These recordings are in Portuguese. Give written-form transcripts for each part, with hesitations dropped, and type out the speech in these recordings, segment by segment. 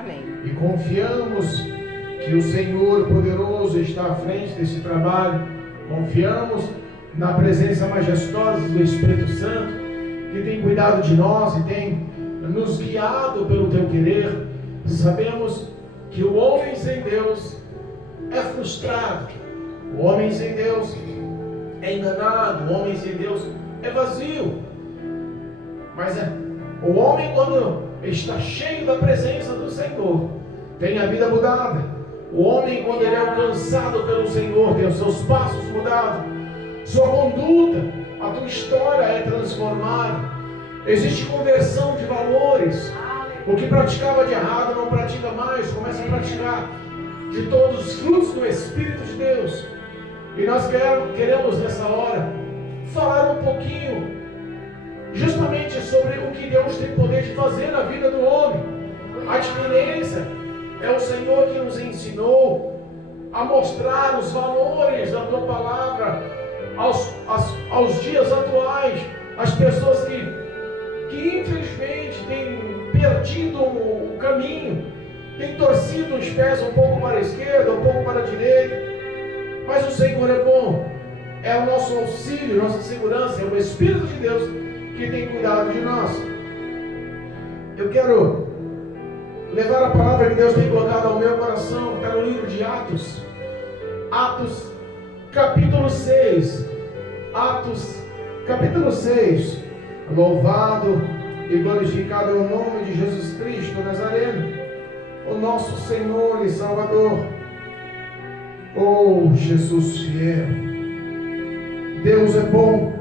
Amém. E confiamos que o Senhor poderoso está à frente desse trabalho. Confiamos na presença majestosa do Espírito Santo, que tem cuidado de nós e tem nos guiado pelo teu querer. Sabemos que o homem sem Deus é frustrado, o homem sem Deus é enganado, o homem sem Deus é vazio. Mas o homem, quando está cheio da presença do Senhor, tem a vida mudada. O homem, quando ele é alcançado pelo Senhor, tem os seus passos mudados, sua conduta, a tua história é transformada. Existe conversão de valores. O que praticava de errado não pratica mais, começa a praticar de todos os frutos do Espírito de Deus. E nós queremos nessa hora falar um pouquinho justamente sobre o que Deus tem poder de fazer na vida do homem. A diferença é o Senhor que nos ensinou a mostrar os valores da tua palavra aos dias atuais. As pessoas que infelizmente têm perdido o caminho, têm torcido os pés um pouco para a esquerda, um pouco para a direita. Mas o Senhor é bom, é o nosso auxílio, nossa segurança, é o Espírito de Deus que tem cuidado de nós. Eu quero levar a palavra que Deus tem colocado ao meu coração, está no livro de Atos, Atos capítulo 6, Atos capítulo 6. Louvado e glorificado é o nome de Jesus Cristo Nazareno, o nosso Senhor e Salvador. Oh, Jesus fiel, Deus é bom,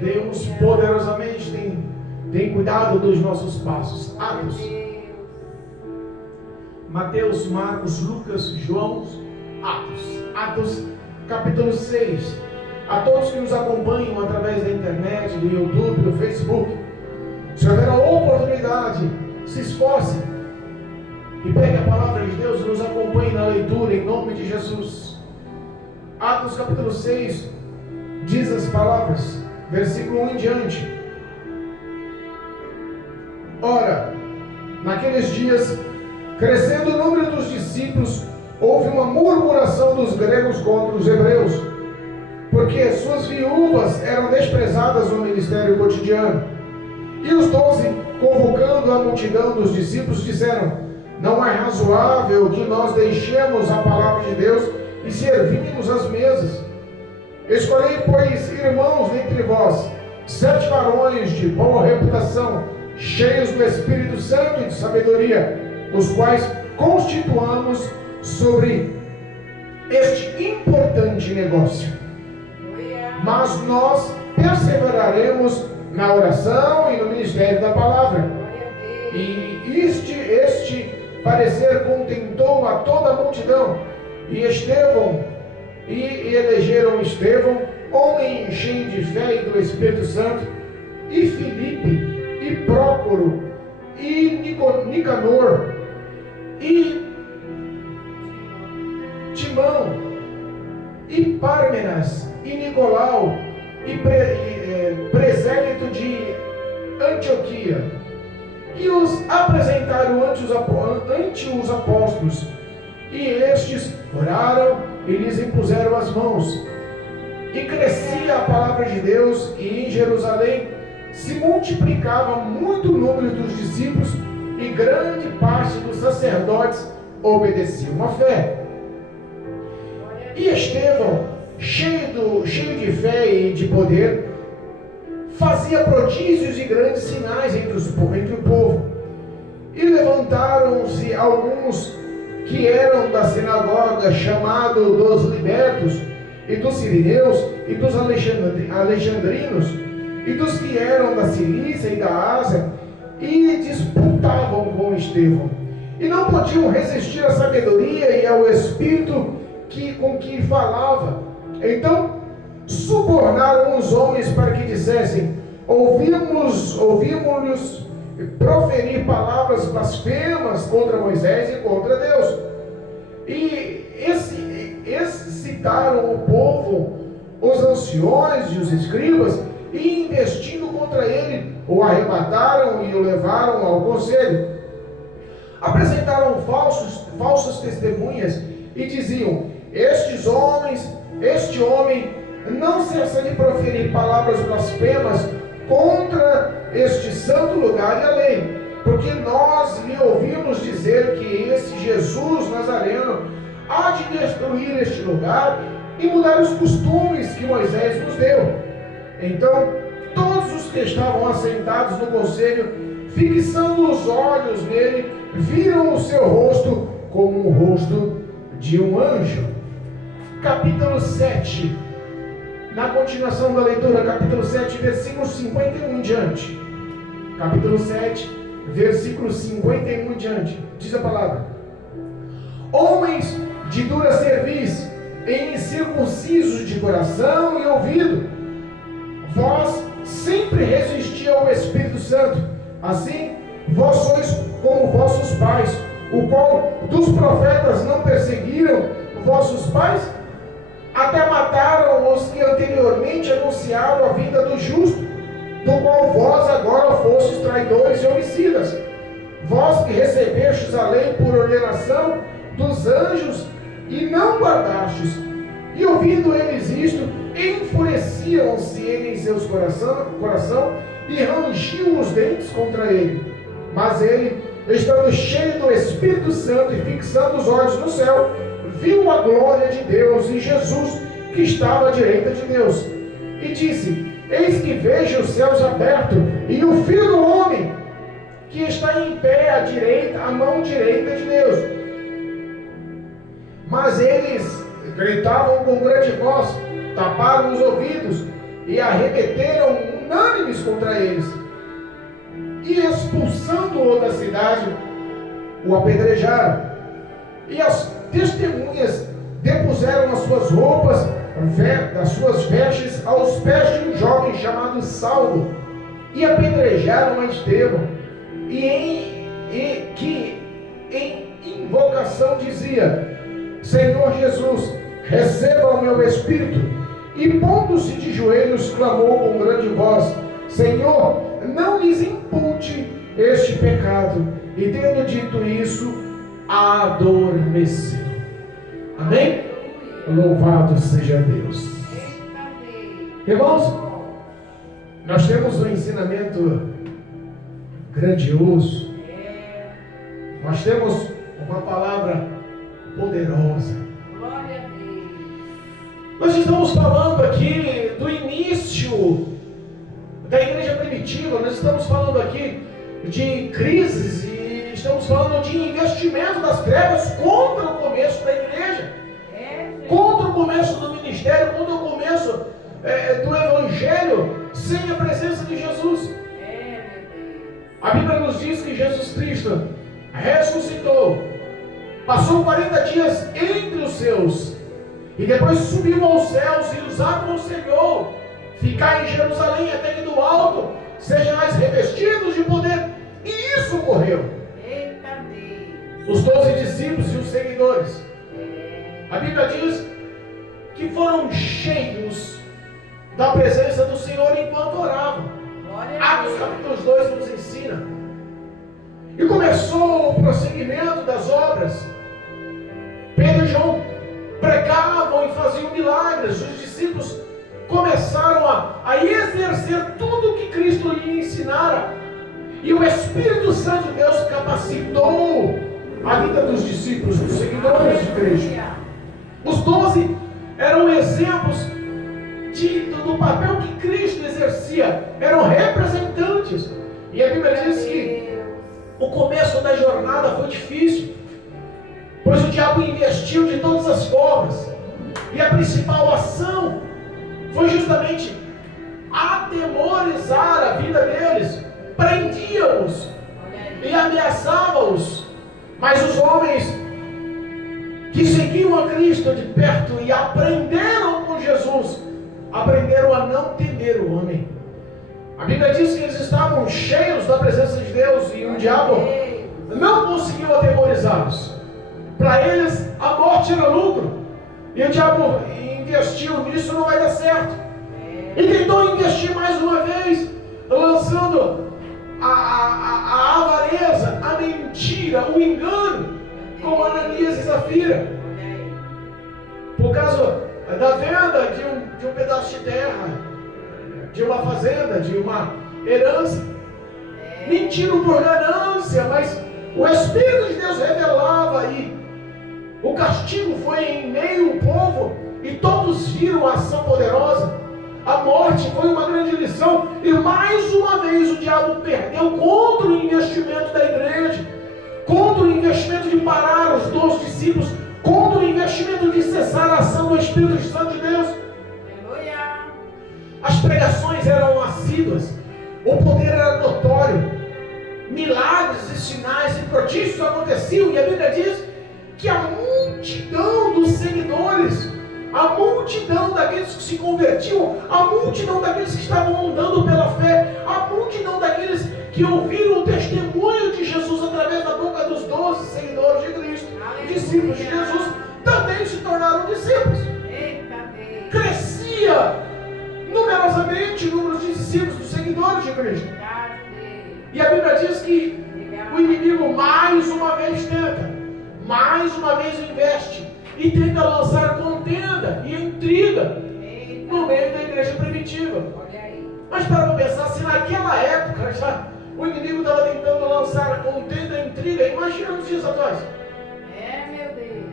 Deus poderosamente tem cuidado dos nossos passos. Atos, Mateus, Marcos, Lucas, João, Atos capítulo 6. A todos que nos acompanham através da internet, do YouTube, do Facebook, se houver a oportunidade, se esforce e pegue a palavra de Deus e nos acompanhe na leitura em nome de Jesus. Atos capítulo 6 diz as palavras, versículo 1 em diante. Ora, naqueles dias, crescendo o número dos discípulos, houve uma murmuração dos gregos contra os hebreus, porque suas viúvas eram desprezadas no ministério cotidiano. E os 12, convocando a multidão dos discípulos, disseram: não é razoável que nós deixemos a palavra de Deus e servimos as mesas. Escolhei, pois, irmãos dentre vós, 7 varões de boa reputação, cheios do Espírito Santo e de sabedoria, os quais constituamos sobre este importante negócio. Mas nós perseveraremos na oração e no ministério da palavra. E este parecer contentou a toda a multidão. E elegeram Estevão, homem cheio de fé e do Espírito Santo, e Filipe, e Prócoro, e Nicanor, e Timão, e Pármenas, e Nicolau, e Presélito de Antioquia, e os apresentaram ante os apóstolos, e estes oraram e lhes impuseram as mãos. E crescia a palavra de Deus, e em Jerusalém se multiplicava muito o número dos discípulos, e grande parte dos sacerdotes obedeciam à fé. E Estevão, cheio de fé e de poder, fazia prodígios e grandes sinais entre o povo. E levantaram-se alguns que eram da sinagoga, chamado dos libertos, e dos sirineus, e dos alexandrinos, e dos que eram da Cilícia e da Ásia, e disputavam com Estevão. E não podiam resistir à sabedoria e ao espírito com que falava. Então subornaram os homens para que dissessem: ouvimos-lhes proferir palavras blasfemas contra Moisés e contra Deus. E excitaram o povo, os anciões e os escribas, e investindo contra ele, o arrebataram e o levaram ao conselho. apresentaram falsas testemunhas e diziam: este homem não cessa de proferir palavras blasfemas contra este santo lugar e a lei, porque nós lhe ouvimos dizer que esse Jesus Nazareno há de destruir este lugar e mudar os costumes que Moisés nos deu. Então todos os que estavam assentados no conselho, fixando os olhos nele, viram o seu rosto como o rosto de um anjo. Capítulo 7, na continuação da leitura, capítulo 7, versículo 51 em diante. Capítulo 7, versículo 51 em diante. Diz a palavra: homens de dura cerviz, incircuncisos de coração e ouvido, vós sempre resisti ao Espírito Santo. Assim, vós sois como vossos pais, o qual dos profetas não perseguiram vossos pais? Até mataram os que anteriormente anunciaram a vinda do justo, do qual vós agora fostes traidores e homicidas. Vós que recebestes a lei por ordenação dos anjos e não guardastes. E ouvindo eles isto, enfureciam-se em seus coração e rangiam os dentes contra ele. Mas ele, estando cheio do Espírito Santo e fixando os olhos no céu, viu a glória de Deus e Jesus que estava à direita de Deus, e disse: eis que vejo os céus abertos e o Filho do Homem que está em pé à mão direita de Deus. Mas eles gritavam com grande voz, taparam os ouvidos e arremeteram unânimes contra eles, e expulsando-o da cidade, o apedrejaram. E as testemunhas depuseram as suas roupas, das suas vestes, aos pés de um jovem chamado Saulo, e apedrejaram a Estevão, que em invocação dizia: Senhor Jesus, receba o meu espírito. E pondo-se de joelhos, clamou com grande voz: Senhor, não lhes impute este pecado. E tendo dito isso, adormeceu. Amém? Louvado seja Deus. Irmãos, nós temos um ensinamento grandioso. Nós temos uma palavra poderosa. Nós estamos falando aqui do início da igreja primitiva. Nós estamos falando aqui de crises e estamos falando de investimento das trevas contra o começo da igreja, contra o começo do ministério, contra o começo do evangelho sem a presença de Jesus. A Bíblia nos diz que Jesus Cristo ressuscitou, passou 40 dias entre os seus e depois subiu aos céus e os aconselhou ficar em Jerusalém até que do alto sejais revestidos de poder. E isso ocorreu. Os 12 discípulos e os seguidores, a Bíblia diz que foram cheios da presença do Senhor enquanto oravam. Atos capítulo 2 nos ensina. E começou o prosseguimento das obras. Pedro e João pregavam e faziam milagres. Os discípulos começaram a exercer tudo o que Cristo lhe ensinara. E o Espírito Santo de Deus capacitou a vida dos discípulos, dos seguidores de Cristo. Os 12 eram exemplos do papel que Cristo exercia. Eram representantes. E a Bíblia diz que o começo da jornada foi difícil, pois o diabo investiu de todas as formas. E a principal ação foi justamente atemorizar a vida deles. Prendia-os e ameaçava-os. Mas os homens que seguiam a Cristo de perto e aprenderam com Jesus, aprenderam a não temer o homem. A Bíblia diz que eles estavam cheios da presença de Deus e o diabo não conseguiu atemorizá-los. Para eles a morte era lucro, e o diabo investiu nisso, não vai dar certo. E tentou investir mais uma vez, lançando a avareza, a mentira, o engano, como Ananias e Safira. Por causa da venda de um pedaço de terra, de uma fazenda, de uma herança. Mentiram por ganância, mas o Espírito de Deus revelava aí. O castigo foi em meio ao povo e todos viram a ação poderosa. A morte foi uma grande lição. E mais uma vez o diabo perdeu contra o investimento da igreja, contra o investimento de parar os 12 discípulos, contra o investimento de cessar a ação do Espírito Santo de Deus. As pregações eram assíduas, o poder era notório, milagres e sinais e prodígios aconteciam, e a Bíblia diz que a multidão dos seguidores, a multidão daqueles que se convertiam, a multidão daqueles que estavam andando pela fé, a multidão daqueles que ouviram o testemunho de Jesus através da boca dos 12 seguidores de Cristo, discípulos de Jesus, também se tornaram discípulos. Crescia numerosamente o número de discípulos, dos seguidores de Cristo. E a Bíblia diz que o inimigo mais uma vez tenta, mais uma vez investe e tenta lançar contenda e intriga no meio da igreja primitiva. Mas para pensar, se naquela época já o inimigo estava tentando lançar contenda e intriga, imagina nos dias atuais. Meu Deus.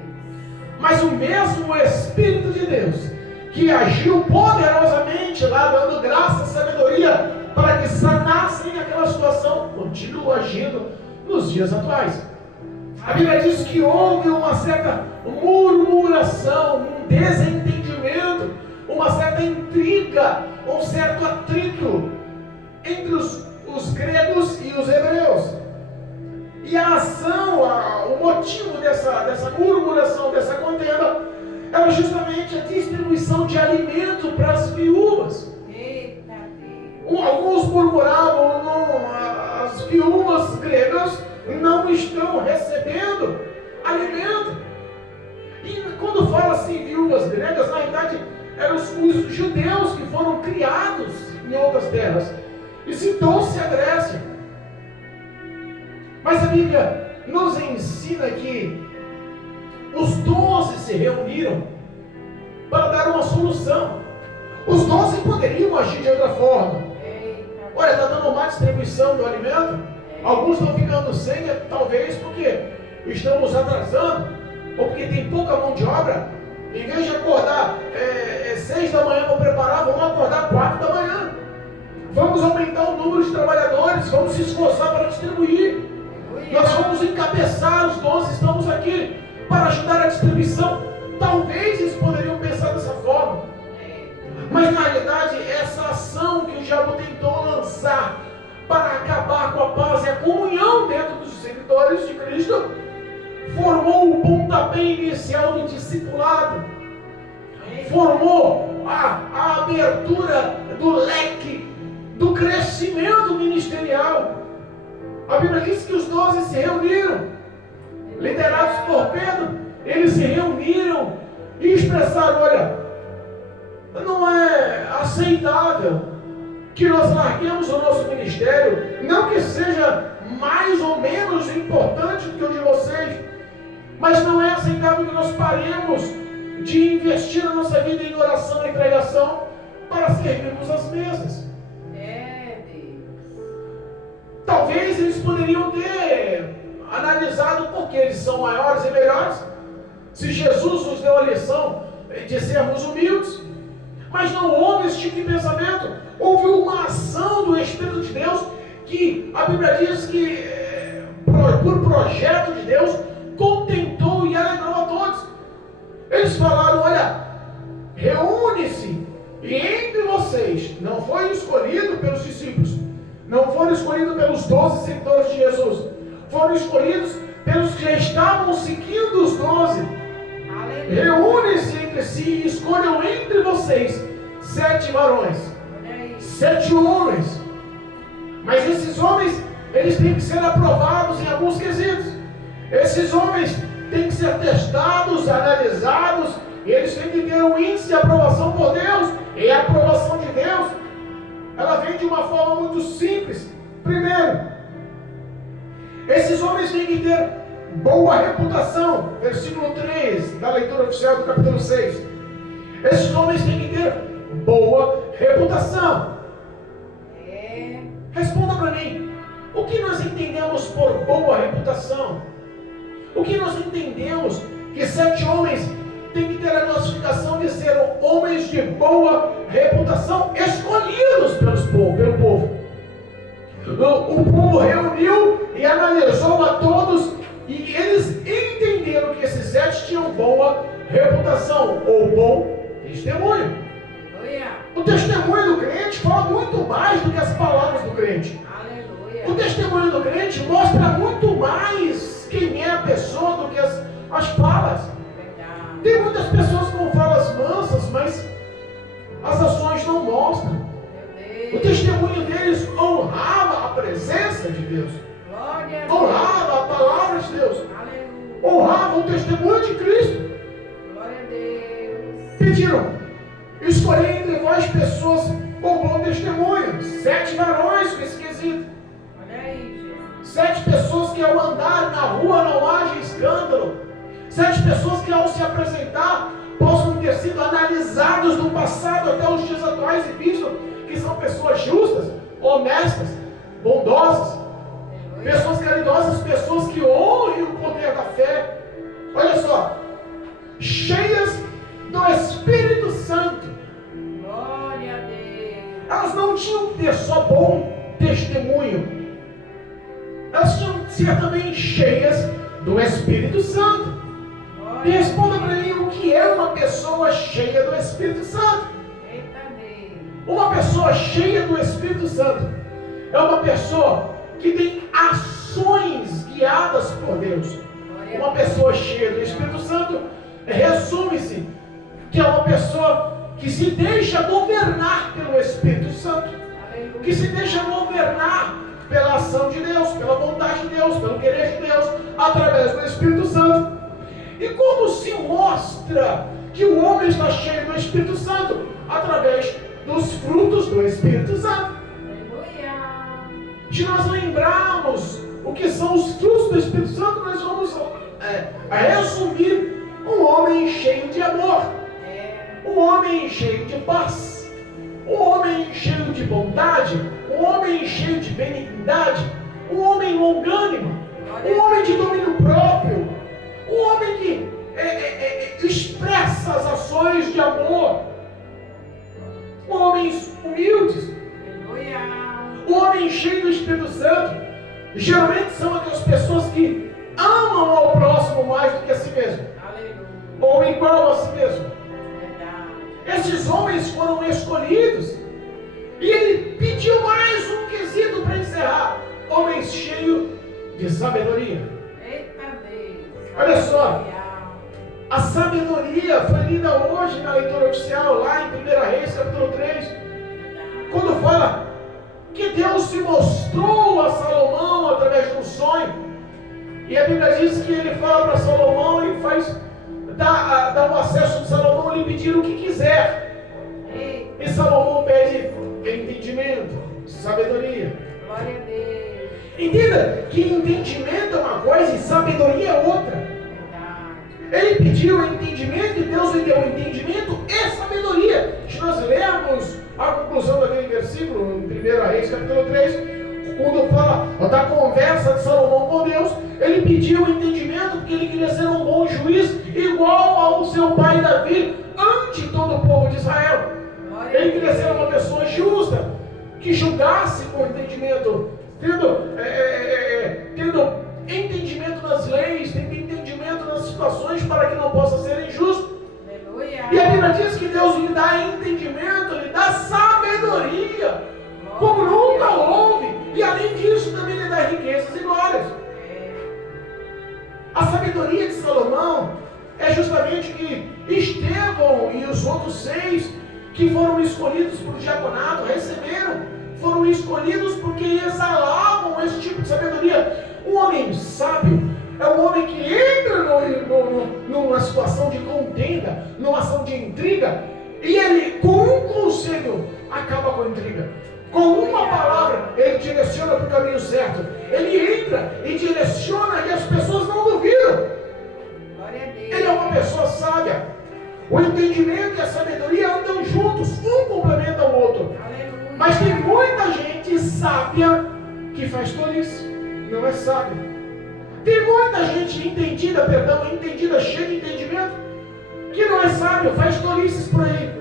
Mas o mesmo Espírito de Deus que agiu poderosamente lá, dando graça e sabedoria para que sanassem aquela situação, continua agindo nos dias atuais. A Bíblia diz que houve uma certa murmuração, um desentendimento, uma certa intriga, um certo atrito entre os gregos e os hebreus. E a ação, o motivo dessa murmuração, dessa contenda, era justamente a distribuição de alimento para as viúvas. Alguns murmuravam, não, as viúvas gregas não estão recebendo alimento. E quando fala assim viúvas gregas, na verdade eram os judeus que foram criados em outras terras. E citou-se a Grécia. Mas a Bíblia nos ensina que os 12 se reuniram para dar uma solução. Os 12 poderiam agir de outra forma. Olha, está dando má distribuição do alimento. Alguns estão ficando sem, talvez porque estamos atrasando, ou porque tem pouca mão de obra. Em vez de acordar 6 da manhã para preparar, vamos acordar 4 da manhã. Vamos aumentar o número de trabalhadores, vamos se esforçar para distribuir. Nós vamos encabeçar os 12, estamos aqui para ajudar a distribuição. Talvez eles poderiam pensar dessa forma. Mas na realidade, essa ação que o diabo tentou lançar para acabar com a paz e a comunhão dentro dos seguidores de Cristo, formou o pontapé inicial do discipulado. Formou a abertura do leque, do crescimento ministerial. A Bíblia diz que os 12 se reuniram, liderados por Pedro, eles se reuniram e expressaram: olha, não é aceitável que nós larguemos o nosso ministério, não que seja mais ou menos importante do que o de vocês, mas não é aceitável que nós paremos de investir a nossa vida em oração e pregação para servirmos as mesas. Talvez eles poderiam ter analisado porque eles são maiores e melhores. Se Jesus nos deu a lição de sermos humildes, mas não houve esse tipo de pensamento. Houve uma ação do Espírito de Deus que a Bíblia diz que por projeto de Deus contentou e alegrou a todos. Eles falaram: olha, reúne-se, e entre vocês, não foi escolhido pelos discípulos, não foram escolhidos pelos 12 seguidores de Jesus, foram escolhidos pelos que já estavam seguindo os 12. Reúnem-se entre si e escolham entre vocês 7 varões, 7 homens. Mas esses homens, eles têm que ser aprovados em alguns quesitos. Esses homens têm que ser testados, analisados, e eles têm que ter um índice de aprovação por Deus. E a aprovação de Deus, ela vem de uma forma muito simples. Primeiro, esses homens têm que ter boa reputação. Versículo 3 da leitura oficial do capítulo 6. Esses homens têm que ter boa reputação. Responda para mim, o que nós entendemos por boa reputação? O que nós entendemos que 7 homens têm que ter a classificação de ser homens de boa reputação, escolhidos pelo povo? O povo reuniu e analisou a todos, e eles entenderam que esses 7 tinham boa reputação, ou bom testemunho. O testemunho do crente fala muito mais do que as palavras do crente. Aleluia. O testemunho do crente mostra muito mais quem é a pessoa do que as falas. Verdade. Tem muitas pessoas com falas mansas, mas as ações não mostram. O testemunho deles honrava a presença de Deus. Honrava a palavra de Deus. Aleluia. Honrava o testemunho de Cristo. Glória a Deus. Pediram: escolhi entre vós pessoas com bom testemunho. 7 varões com esse quesito. Olha aí, Jesus. 7 pessoas que ao andar na rua não haja escândalo. 7 pessoas que ao se apresentar possam ter sido analisados no passado até os dias atuais e visto que são pessoas justas, honestas, bondosas, pessoas caridosas, pessoas que honrem o poder da fé. Olha só, cheias do Espírito Santo. Glória a Deus. Elas não tinham que ter só bom testemunho, elas tinham que ser também cheias do Espírito Santo. Glória. E responda para mim, o que é uma pessoa cheia do Espírito Santo? Eita Deus. Uma pessoa cheia do Espírito Santo é uma pessoa que tem ações guiadas por Deus. Glória. Uma pessoa cheia do Espírito Santo resume-se que é uma pessoa que se deixa governar pelo Espírito Santo, que se deixa governar pela ação de Deus, pela vontade de Deus, pelo querer de Deus, através do Espírito Santo. E como se mostra que o homem está cheio do Espírito Santo? Através dos frutos do Espírito Santo. Se nós lembrarmos o que são os frutos do Espírito Santo, nós vamos resumir: um homem cheio de amor, um homem cheio de paz, um homem cheio de bondade, um homem cheio de benignidade, um homem longânimo, um homem de domínio próprio, um homem que expressa as ações de amor, homens humildes. Um homem cheio do Espírito Santo geralmente são aquelas pessoas que amam ao próximo mais do que a si mesmo, ou igual a si mesmo. Esses homens foram escolhidos, e ele pediu mais um quesito para encerrar: homens cheios de sabedoria. Olha só, a sabedoria foi lida hoje na leitura oficial, lá em 1 Reis, capítulo 3, quando fala que Deus se mostrou a Salomão através de um sonho. E a Bíblia diz que ele fala para Salomão e dá o acesso de Salomão lhe pedir o que quiser. E Salomão pede entendimento, sabedoria. Glória a Deus. Entenda que entendimento é uma coisa e sabedoria é outra. Ele pediu entendimento e Deus lhe deu entendimento e sabedoria. Se nós lermos a conclusão daquele versículo, em 1 Reis, capítulo 3, quando fala da conversa de Salomão com Deus, ele pediu entendimento porque ele queria ser um bom juiz, igual ao seu pai Davi, ante todo o povo de Israel. Ele queria ser uma pessoa justa, que julgasse com entendimento, tendo entendimento nas leis, tendo entendimento nas situações, para que não possa ser injusto. E a Bíblia diz que Deus lhe dá entendimento, lhe dá sabedoria, como nunca houve, e além disso também lhe dá riquezas e glórias. A sabedoria de Salomão é justamente que Estevão e os outros 6 que foram escolhidos por diaconato receberam, foram escolhidos porque exalavam esse tipo de sabedoria. Um homem sábio é um homem que entra numa situação de contenda, numa ação de intriga, e ele, com um conselho, acaba com a intriga. Com uma palavra, ele direciona para o caminho certo. Ele entra e direciona e as pessoas não duvidam. Ele é uma pessoa sábia. O entendimento e a sabedoria andam juntos, um complementa o outro. Mas tem muita gente sábia que faz tolice, não é sábia. Tem muita gente entendida, cheia de entendimento, que não é sábio, faz tolices por aí.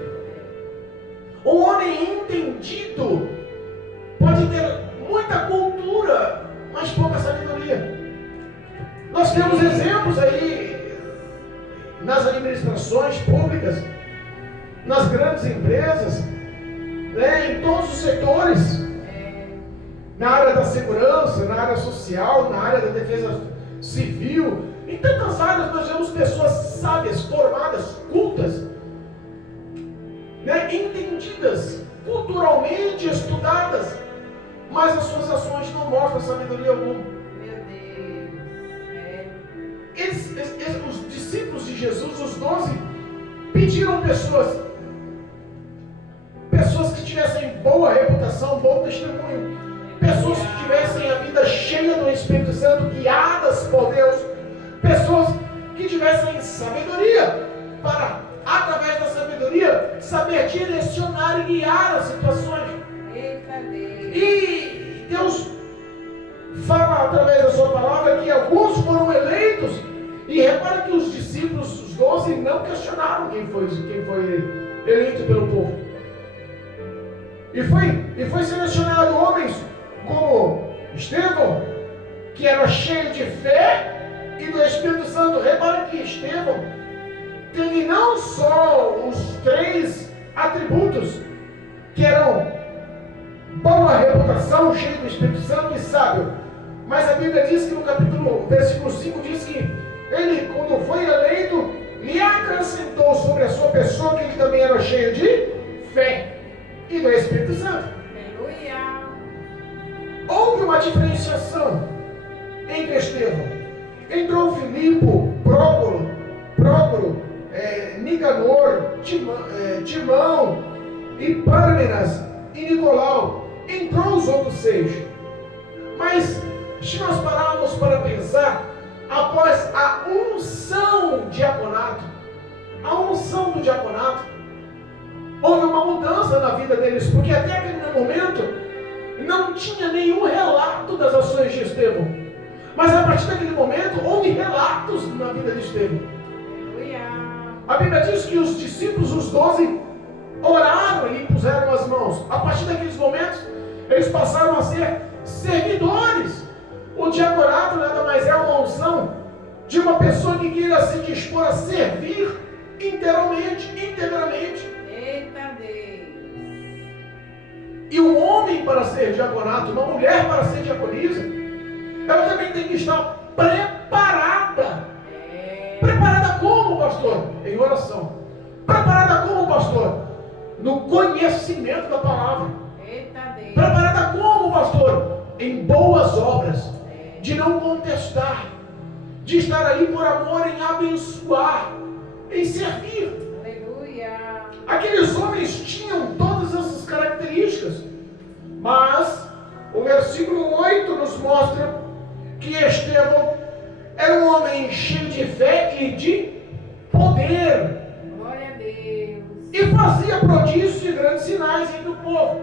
O homem entendido pode ter muita cultura, mas pouca sabedoria. Nós temos exemplos aí nas administrações públicas, nas grandes empresas, né, em todos os setores, na área da segurança, na área social, na área da defesa civil. Em tantas áreas nós vemos pessoas sábias, formadas, cultas, né, entendidas, culturalmente estudadas, mas as suas ações não mostram sabedoria alguma. Os discípulos de Jesus, os 12, pediram pessoas que tivessem boa reputação, bom testemunho, pessoas que tivessem a vida cheia do Espírito Santo, guiadas por Deus, pessoas que tivessem sabedoria, para, através da sabedoria, saber direcionar e guiar as situações. E Deus fala através da sua palavra que alguns foram eleitos, e repara que os discípulos, os 12, não questionaram quem foi eleito pelo povo. E foi selecionado homens como Estevão, que era cheio de fé e do Espírito Santo. Repara que Estevão teve não só os 3 atributos, que eram boa reputação, cheio do Espírito Santo e sábio, mas a Bíblia diz que no versículo 5 diz que ele, quando foi eleito, lhe acrescentou sobre a sua pessoa que ele também era cheio de fé e do Espírito Santo. Aleluia. Houve uma diferenciação entre Estevão. Entrou Filipe, Prócoro, Nicanor, Timão, e Pârmenas e Nicolau. Entrou os outros 6. Mas se nós pararmos para pensar, após a unção do diaconato, houve uma mudança na vida deles, porque até aquele momento não tinha nenhum relato das ações de Estevão. Mas a partir daquele momento houve relatos na vida de Estevão. A Bíblia diz que os discípulos, os 12, oraram e impuseram as mãos. A partir daqueles momentos, eles passaram a ser servidores. O diaconato nada mais é uma unção de uma pessoa que queira se dispor a servir integralmente. Eita Deus. E um homem para ser diaconato, uma mulher para ser diaconisa, ela também tem que estar preparada. Preparada como, pastor? Em oração. Preparada como, pastor? No conhecimento da palavra. Eita Deus. Preparada como, pastor? Em boas obras. De não contestar. De estar ali por amor, em abençoar, em servir. Aleluia. Aqueles homens tinham todas essas características. Mas o versículo 8 nos mostra que Estevão era um homem cheio de fé e de poder. Glória a Deus. E fazia prodígios e grandes sinais entre o povo.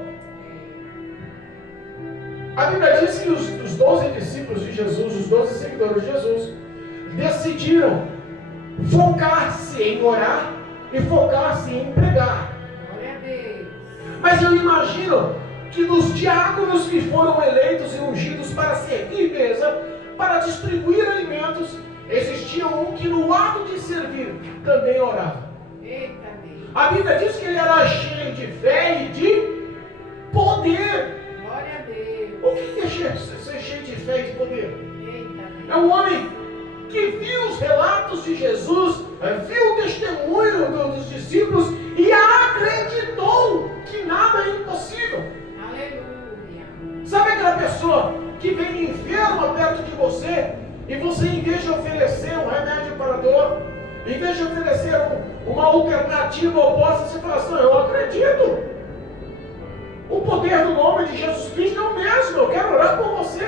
A Bíblia diz que os 12 discípulos de Jesus, os 12 seguidores de Jesus, decidiram focar-se em orar e focar-se em pregar. Glória a Deus. Mas eu imagino que dos diáconos que foram eleitos e ungidos para servir mesa, para distribuir alimentos, existia um que no ato de servir também orava. Eita Deus. A Bíblia diz que ele era cheio de fé e de poder. Glória a Deus. O que é ser cheio de fé e de poder? Eita Deus. É um homem que viu os relatos de Jesus, viu o testemunho dos discípulos e acreditou que nada é impossível. Aleluia. Sabe aquela pessoa que vem enferma perto de você e você, em vez de oferecer um remédio para a dor, em vez de oferecer uma alternativa oposta, você fala assim: eu acredito. O poder do nome de Jesus Cristo é o mesmo. Eu quero orar por você.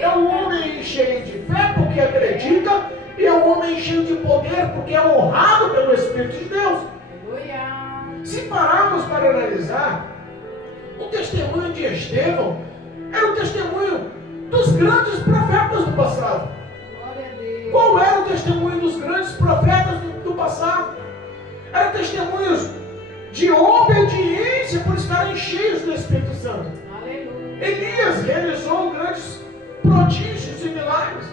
É um homem cheio de fé porque acredita, e é um homem cheio de poder porque é honrado pelo Espírito de Deus. Aleluia. Se pararmos para analisar, o testemunho de Estevão era o testemunho dos grandes profetas do passado. Glória a Deus. Qual era o testemunho dos grandes profetas do passado? Eram testemunhos de obediência por estarem cheios do Espírito Santo. Aleluia. Elias realizou grandes prodígios e milagres.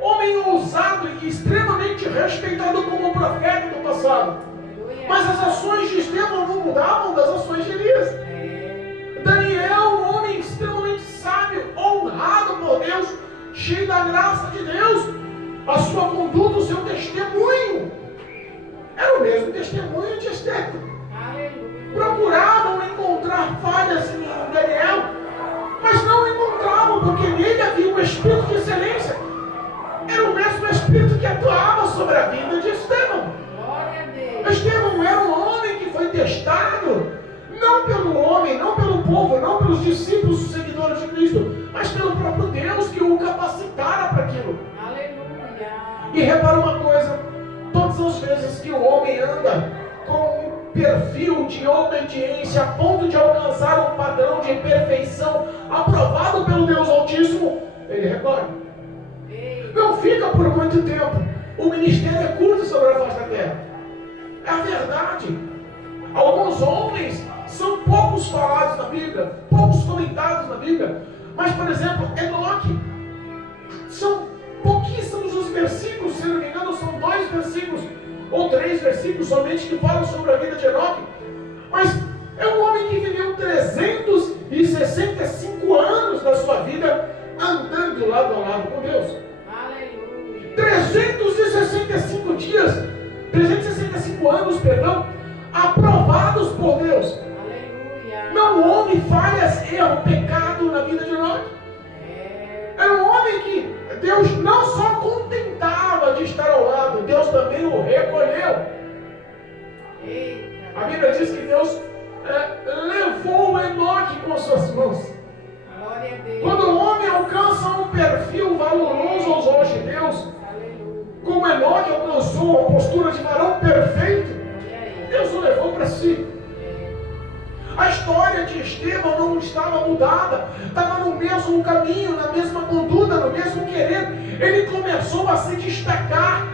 Homem ousado e extremamente respeitado como profeta do passado. Aleluia. Mas as ações de Estevão não mudavam das ações de Elias. Daniel, um homem extremamente sábio, honrado por Deus, cheio da graça de Deus. A sua conduta, o seu testemunho era o mesmo testemunho de Estevão. Aleluia. Procuravam encontrar falhas em Daniel, mas não encontravam, porque nele havia um espírito de excelência. Era o mesmo espírito que atuava sobre a vida de Estevão. Glória a Deus. Estevão era um homem que foi testado, não pelo homem, não pelo povo, não pelos discípulos, os seguidores de Cristo, mas pelo próprio Deus que o capacitara para aquilo. Aleluia. E repara uma coisa, todas as vezes que o homem anda com um perfil de obediência a ponto de alcançar um padrão de perfeição aprovado pelo Deus Altíssimo, ele recolhe. Não fica por muito tempo. O ministério é curto sobre a face da terra. É a verdade. Alguns homens são poucos falados na Bíblia, poucos comentados na Bíblia. Mas, por exemplo, Enoque, são pouquíssimos os versículos, se não me engano, são 2 versículos ou 3 versículos somente que falam sobre a vida de Enoque. Mas é um homem que viveu 365 anos da sua vida andando lado a lado com Deus. Aleluia. 365 dias, 365 anos, perdão, aprovados por Deus. Aleluia. Não houve falhas, erro, pecado na vida de Enoque. Era um homem que Deus não só contentava de estar ao lado, Deus também o recolheu. Eita. A Bíblia diz que Deus levou Enoque com suas mãos. Glória a Deus. Quando o homem alcança um perfil valoroso aos olhos de Deus, Aleluia. como Enoque alcançou a postura de varão perfeito, Olha aí. Deus o levou para si. A história de Estevão não estava mudada, estava no mesmo caminho, na mesma conduta, no mesmo querer. Ele começou a se destacar.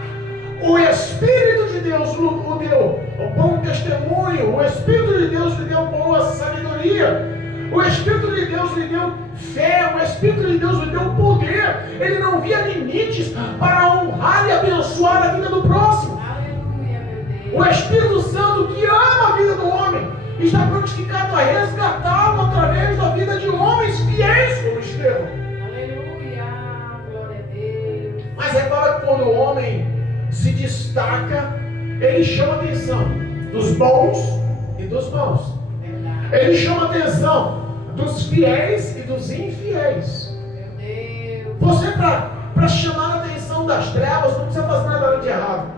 O Espírito de Deus o deu bom testemunho, o Espírito de Deus lhe deu boa sabedoria, o Espírito de Deus lhe deu fé, o Espírito de Deus lhe deu poder. Ele não via limites para honrar e abençoar a vida do próximo. Aleluia, meu Deus. O Espírito Santo, que ama a vida do homem, está prontificado a resgatá-lo através da vida de homens fiéis como Estevão. Aleluia. Glória a Deus. Mas repara que quando o homem se destaca, ele chama a atenção dos bons e dos maus. Verdade. Ele chama a atenção dos fiéis e dos infiéis. Meu Deus. Você, para chamar a atenção das trevas, não precisa fazer nada de errado.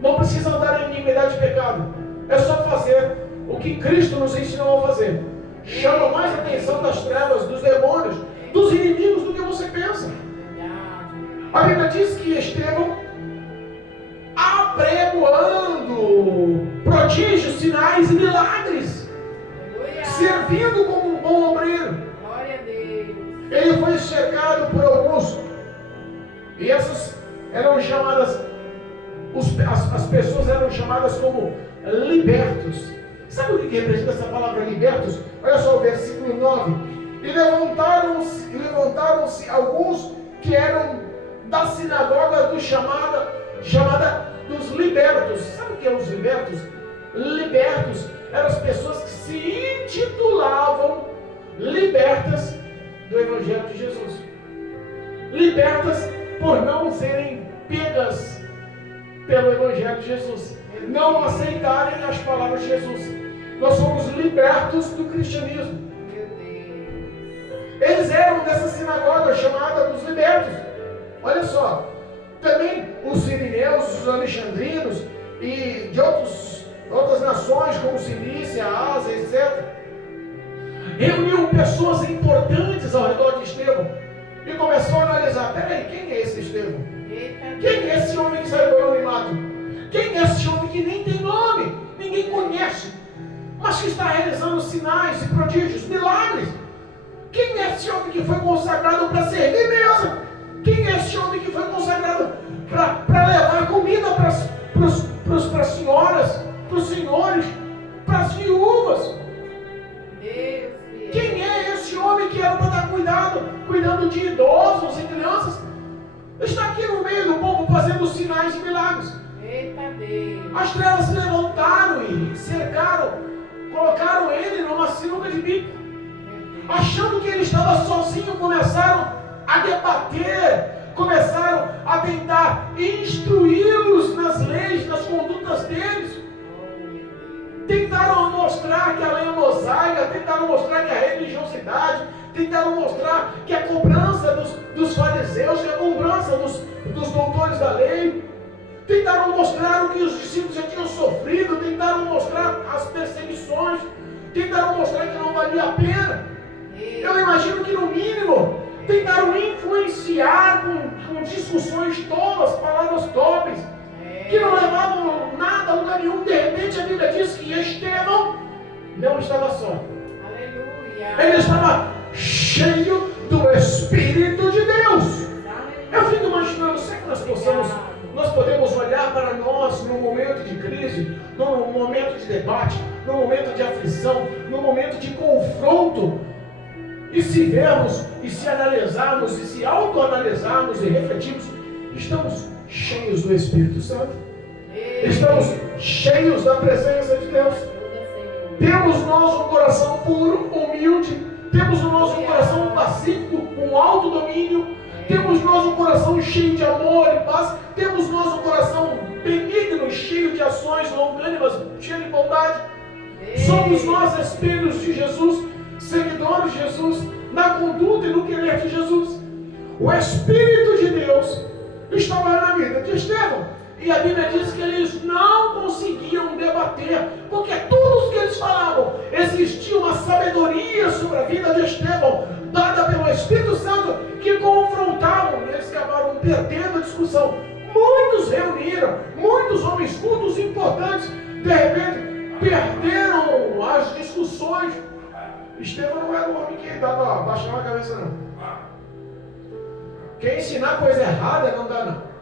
Não precisa andar em inimidade de pecado. É só fazer o que Cristo nos ensinou a fazer. Chama mais a atenção das trevas, dos demônios, dos inimigos do que você pensa. Verdade. A Bíblia diz que Estevão, apregoando prodígios, sinais e milagres, Aleluia. servindo como um bom obreiro, Glória a Deus. ele foi cercado por alguns, e essas eram chamadas, as pessoas eram chamadas como libertos. Sabe o que representa essa palavra libertos? Olha só o versículo 9. E levantaram-se alguns que eram da sinagoga chamada dos libertos. Sabe o que é os libertos? Libertos eram as pessoas que se intitulavam libertas do Evangelho de Jesus. Libertas por não serem pegas pelo Evangelho de Jesus, não aceitarem as palavras de Jesus. Nós somos libertos do cristianismo. Meu Deus. Eles eram dessa sinagoga chamada dos libertos. Olha só, também os sirineus, os alexandrinos e de outras nações como Cilícia, Ásia, etc. reuniu pessoas importantes ao redor de Estevão e começou a analisar: peraí, quem é esse Estevão? Quem é esse homem que saiu do anonimato? Quem é esse homem que nem tem nome, ninguém conhece, mas que está realizando sinais e prodígios, milagres? Quem é esse homem que foi consagrado para servir mesmo? Quem é esse homem que foi consagrado para levar comida para as senhoras, para os senhores, para as viúvas? Quem é esse homem que era para dar cuidando de idosos e crianças? Está aqui no meio do povo fazendo sinais e milagres. As trevas se levantaram e cercaram, colocaram ele numa sinuca de bico. Achando que ele estava sozinho, começaram a debater, começaram a tentar instruí-los nas leis, nas condutas deles. Tentaram mostrar que a lei mosaica, tentaram mostrar que a religiosidade, tentaram mostrar que a cobrança dos fariseus, que a cobrança dos doutores da lei, tentaram mostrar o que os discípulos já tinham sofrido, tentaram mostrar as perseguições, tentaram mostrar que não valia a pena. Eu imagino que no mínimo tentaram influenciar com discussões tolas, palavras torpes, que não levavam nada a lugar nenhum. De repente a Bíblia diz que Estevão não estava só. Aleluia. Ele estava cheio do Espírito de Deus. Eu fico imaginando, será que nós podemos olhar para nós no momento de crise, no momento de debate, no momento de aflição, no momento de confronto, e se vermos, e se analisarmos, e se autoanalisarmos e refletirmos, estamos cheios do Espírito Santo? Estamos cheios da presença de Deus? Temos nós um coração puro, humilde? Temos nós um coração pacífico, com alto domínio? Temos nós um coração cheio de amor e paz? Temos nós um coração benigno, cheio de ações longânimas, cheio de bondade? Somos nós espelhos de Jesus, seguidores de Jesus, na conduta e no querer de Jesus? O Espírito de Deus estava na vida de Estevão, e a Bíblia diz que eles não conseguiam debater, porque tudo o que eles falavam, existia uma sabedoria sobre a vida de Estevão, dada pelo Espírito Santo, que confrontavam, e eles acabaram perdendo a discussão. Muitos reuniram, muitos homens cultos importantes, de repente perderam as discussões. Estevão não era um homem que dava, baixava a cabeça, não. Quem ensinar coisa errada não dá, não.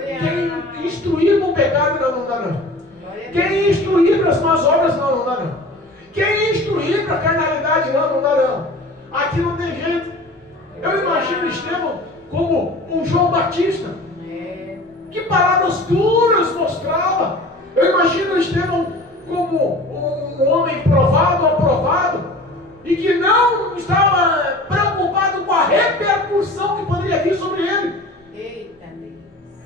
Quem instruir com o pecado não dá, não. Quem instruir para as más obras não dá, não. Quem instruir para a carnalidade não dá, não. Aqui não tem jeito. Eu imagino Estevão como um João Batista. Que palavras duras mostrava. Eu imagino Estevão como um homem provado, aprovado, e que não estava preocupado com a repercussão que poderia vir sobre ele.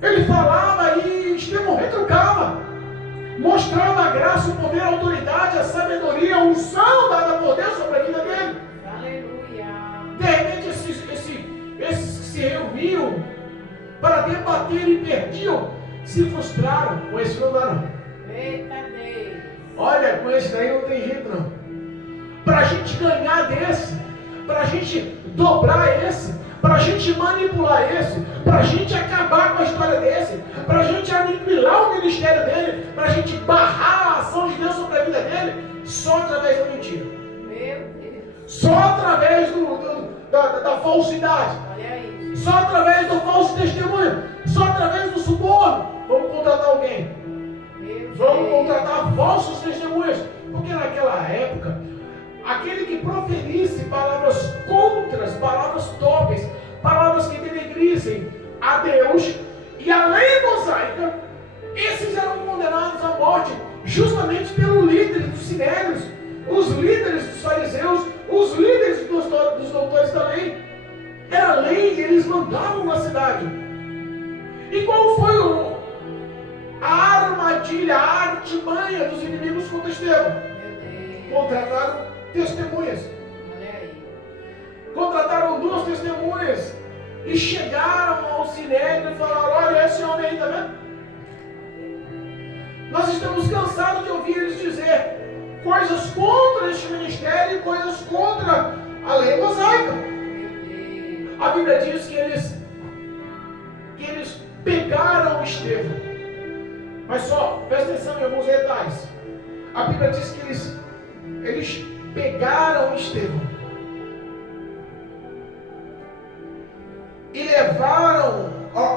Ele falava e Estevão retrucava, mostrava a graça, o poder, a autoridade, a sabedoria, a unção dada por Deus sobre a vida dele. Aleluia. De repente esses que se reuniam para debater e perdiam, se frustraram. Com esse não dá, não. Olha, com esse daí não tem jeito, não. Para a gente ganhar desse, para a gente dobrar esse, para a gente manipular esse, para a gente acabar com a história desse, para a gente aniquilar o ministério dele, para a gente barrar a ação de Deus sobre a vida dele, só através da mentira. Só através da falsidade. Só através do falso testemunho. Só através do suborno. Vamos contratar alguém. Vamos contratar falsos testemunhas. Porque naquela época, aquele que proferisse palavras contras, palavras torpes, palavras que denegrissem a Deus e a lei mosaica, esses eram condenados à morte, justamente pelo líder dos sinérios, os líderes dos fariseus, os líderes dos doutores da lei. Era lei, eles mandavam na cidade. E qual foi a armadilha, a artimanha dos inimigos contra Estevão? Contrataram testemunhas. Contrataram 2 testemunhas e chegaram ao sinédrio e falaram: olha, esse homem aí, está vendo? Nós estamos cansados de ouvir eles dizer coisas contra este ministério e coisas contra a lei mosaica. A Bíblia diz que eles pegaram Estevão. Mas só, presta atenção em alguns detalhes. A Bíblia diz que eles pegaram Estevão e levaram,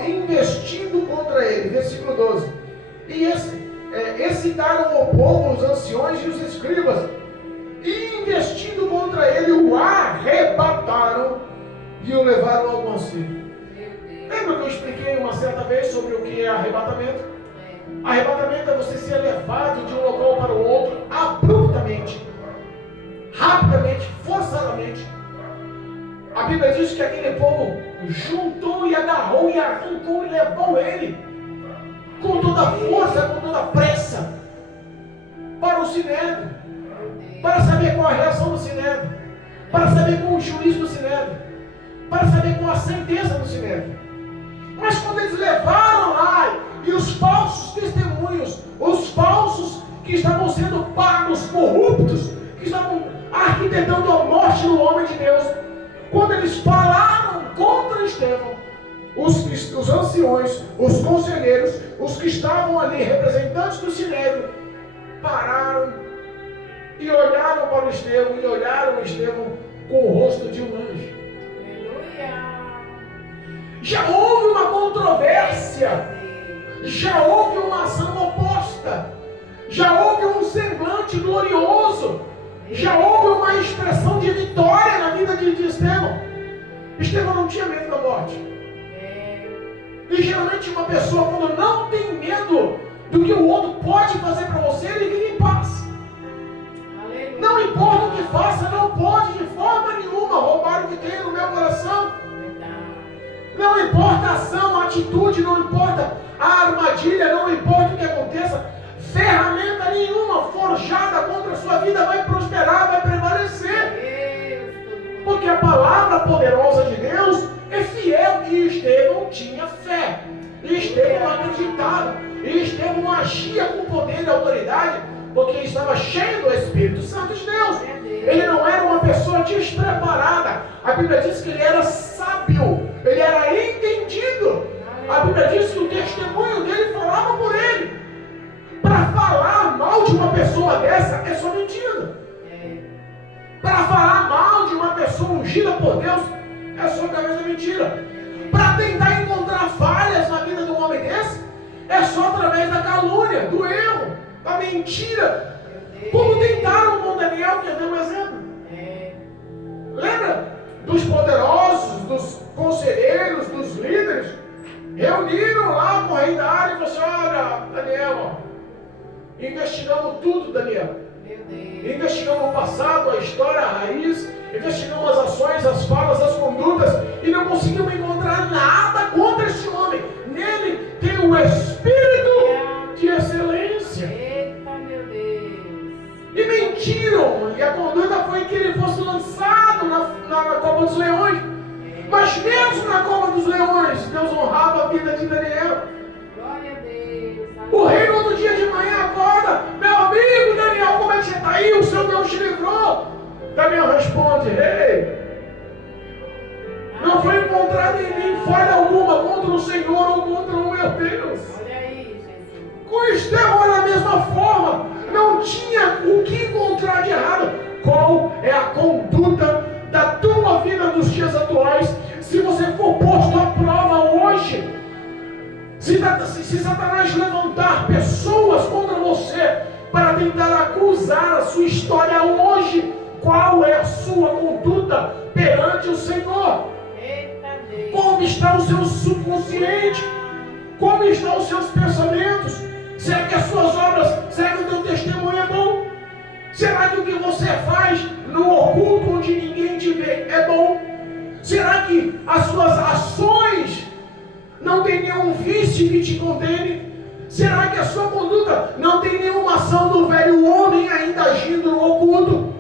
investindo contra ele. Versículo 12. E excitaram o povo, os anciões e os escribas, e investindo contra ele, o arrebataram e o levaram ao conselho. Lembra que eu expliquei uma certa vez sobre o que é arrebatamento? Arrebatamento é você ser levado de um local para o outro abruptamente, rapidamente, forçadamente. A Bíblia diz que aquele povo juntou e agarrou e arrancou e levou ele com toda a força, com toda a pressa para o Sinédrio, para saber qual a reação do Sinédrio, para saber qual o juízo do Sinédrio, para saber qual a sentença do Sinédrio. Mas quando eles levaram lá, e os falsos testemunhos, os falsos que estavam sendo pagos, corruptos, que estavam arquitetando a morte do homem de Deus, quando eles falaram contra Estevão, os anciões, os conselheiros, os que estavam ali, representantes do Sinédrio, pararam e olharam para o Estevão, e olharam o Estevão com o rosto de um anjo. Já houve uma controvérsia, já houve uma ação oposta, já houve um semblante glorioso, já houve uma expressão de vitória na vida de Estevão. Estevão não tinha medo da morte. E geralmente uma pessoa, quando não tem medo do que o outro pode fazer para você, ele vive em paz. Não importa o que faça, não pode de forma nenhuma roubar o que tem no meu coração. Não importa a ação, a atitude, não importa a armadilha, não importa o que aconteça, ferramenta nenhuma forjada contra a sua vida vai prosperar, vai prevalecer. Porque a palavra poderosa de Deus é fiel, e Estevão tinha fé, e Estevão acreditava, e Estevão agia com poder e autoridade, porque ele estava cheio do Espírito Santo de Deus. Ele não era uma pessoa despreparada. A Bíblia diz que ele era sábio, ele era entendido. A Bíblia diz que o testemunho dele falava por ele. Para falar mal de uma pessoa dessa é só mentira. Para falar mal de uma pessoa ungida por Deus é só através da mentira. Para tentar encontrar falhas na vida de um homem desse é só através da calúnia, do erro, da mentira. Como tentaram com Daniel, que é um exemplo. Lembra dos poderosos, dos conselheiros, dos líderes? Reuniram lá com o rei Dário e falaram assim: olha, Daniel, investigamos tudo, Daniel. Investigamos o passado, a história, a raiz, investigamos as ações, as falas, as condutas, e não conseguimos encontrar nada contra este homem. Nele tem o espírito de excelência. Eita, meu Deus. E mentiram, e a conduta foi que ele fosse lançado na cova dos leões. Mas mesmo na cova dos leões, Deus honrava a vida de Daniel. Glória a Deus. O rei no outro dia de manhã acorda: meu amigo Daniel, como é que você está aí? O seu Deus te livrou. Daniel responde: rei, não foi encontrado em mim falha alguma contra o Senhor ou contra o meu Deus. Olha aí, Jesus. Com Estevão era a mesma forma, não tinha o que encontrar de errado. Qual é a conduta da tua vida nos dias atuais? Se você for posto à prova hoje, se Satanás levantar pessoas contra você para tentar acusar a sua história hoje, qual é a sua conduta perante o Senhor? Eita, Deus. Como está o seu subconsciente? Como estão os seus pensamentos? Será que as suas obras, será que o teu testemunho é bom? Será que o que você faz no oculto, onde ninguém te vê, é bom? Será que as suas ações não tem nenhum vício que te condene? Será que a sua conduta não tem nenhuma ação do velho homem ainda agindo no oculto?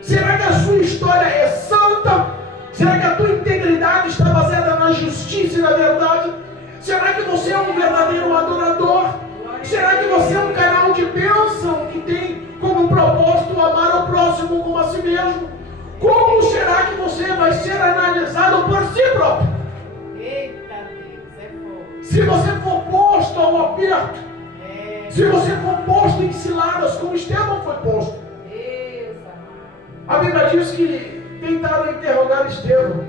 Será que a sua história é santa? Será que a tua integridade está baseada na justiça e na verdade? Será que você é um verdadeiro adorador? Será que você é um canal de bênção que tem como um propósito, amar o próximo como a si mesmo. Como será que você vai ser analisado por si próprio? Eita Deus, é forte. Se você for posto ao aperto, se você for posto em ciladas, como Estevão foi posto. Deus amado. A Bíblia diz que tentaram interrogar Estevão,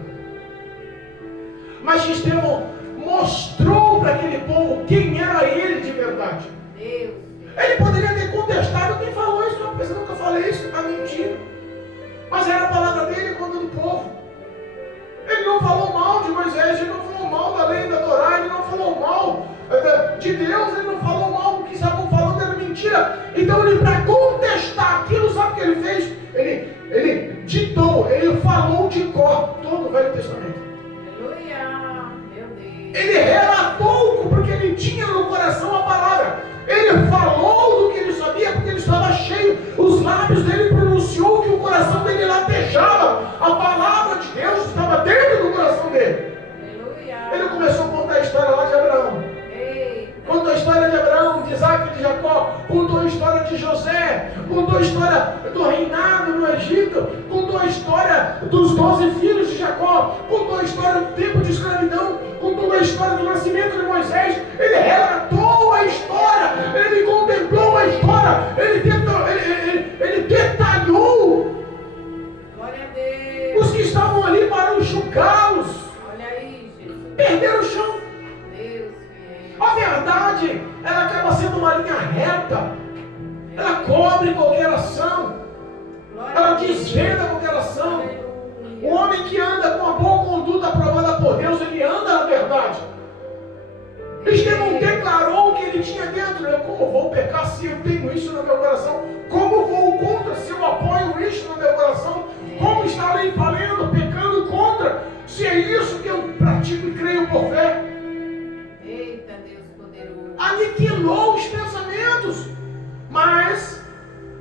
mas Estevão mostrou para aquele povo quem era ele de verdade. Deus. Ele poderia ter contestado: quem falou isso? Não, eu nunca falei isso, está mentindo. Mas era a palavra dele contra do povo. Ele não falou mal de Moisés, ele não falou mal da lei da Torá, ele não falou mal de Deus, ele não falou mal do que estavam falando, era mentira. Então ele, para contestar aquilo, sabe o que ele fez? Ele ditou, ele falou de cor todo o Velho Testamento. Aleluia, meu Deus. Ele relatou, porque ele tinha no coração a palavra. Ele falou do que ele sabia, porque ele estava cheio. Os lábios dele pronunciou que o coração dele latejava. A palavra de Deus estava dentro do coração dele. Aleluia. Ele começou a contar a história lá de Abraão. Eita. Contou a história de Abraão, de Isaac e de Jacó. Contou a história de José. Contou a história do reinado no Egito. Contou a história dos 12 filhos de Jacó. Contou a história do tempo de escravidão. Contou a história do nascimento de Moisés. Ele relatou a história. Ele contemplou a história. Ele detalhou. Glória a Deus. Os que estavam ali para julgá-los Olha aí, Jesus. perderam o chão. Deus fiel. A verdade, ela acaba sendo uma linha reta. Ela cobre qualquer ação. Glória Ela a Deus. desvenda qualquer ação. Aleluia. O homem que anda com a boa conduta aprovada por Deus, ele anda na verdade. Estevão declarou o que ele tinha dentro. Eu como vou pecar se eu tenho isso no meu coração? Como vou contra se eu apoio isso no meu coração? Como estarei falando, pecando contra, se é isso que eu pratico e creio por fé? Eita Deus poderoso. Aniquilou os pensamentos. Mas